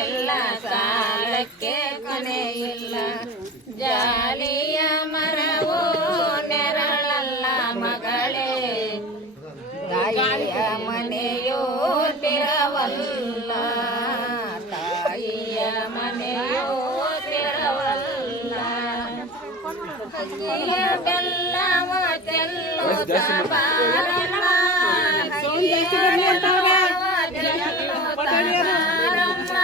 ಎಲ್ಲ ಸಾಲಕ್ಕೆ ಕೊನೆಯಿಲ್ಲ, ಜಾಲಿಯ ಮರವು ನೆರಳಲ್ಲ ಮಗಳೇ, ತಾಯಿಯ ಮನೆಯೋ ತಿರವಲ್ಲ, ತಾಯಿಯ ಮನೆಯೋ ತಿರವಲ್ಲ. ಹಕ್ಕಿಯ ಬೆಲ್ಲವ ಚೆಲ್ಲುತ್ತ ಬಾರಮ್ಮ, ಹಕ್ಕಿಯ ಬೆಲ್ಲವ ಚೆಲ್ಲುತ್ತ ಬಾರಮ್ಮ,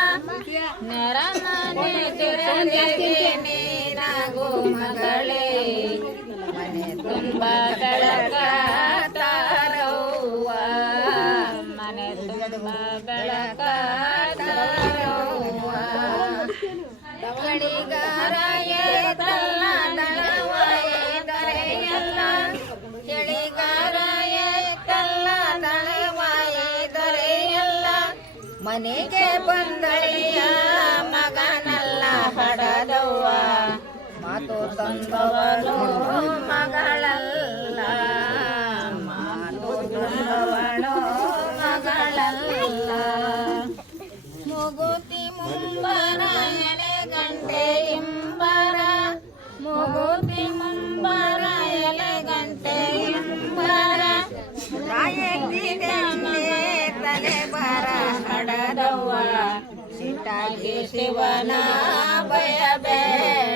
ನೆರಮನೆ ತಿರಗೆ ನೀರಾಗು ಮಗಳೇ, ಮನೆ ತುಂಬ ಬೆಳಕ ತಾರವ್ವ, ಮನೆ ತುಂಬ ಬೆಳಕ ತಾರವ್ವ. ದವಳಿಗಾರ ಏತಲ್ಲ ದಳವಾಯ ದೊರೆಯಲ್ಲ, ಚಳಿಗಾರ ಏತಲ್ಲ ದಳವಾಯ ದೊರೆಯಲ್ಲ, ಮನೆಗೆ ಬಂದಳಿಯ ಮಗನಲ್ಲ ಹಡದವ್ವ, ಮಾತು ತಂದವನು ಮಗಳಲ್ಲ, ಮಾತು ತಂದವನು ಮಗಳಲ್ಲ. ಮೂಗುತಿ ಮುಂಬರ ಎಲೆಗಂಟೆ ಇಂಬರ, ಮೂಗುತಿ ಮುಂಬರ ಎಲೆಗಂಟೆ ಇಂಬರ, ತಾಯಂದಿದೆ ತಲೆ ಬರ ಹಡದವ್ವ, ಸಿಟ್ಟಾಗಿ ಶಿವನ ಭಯಬೇಡ.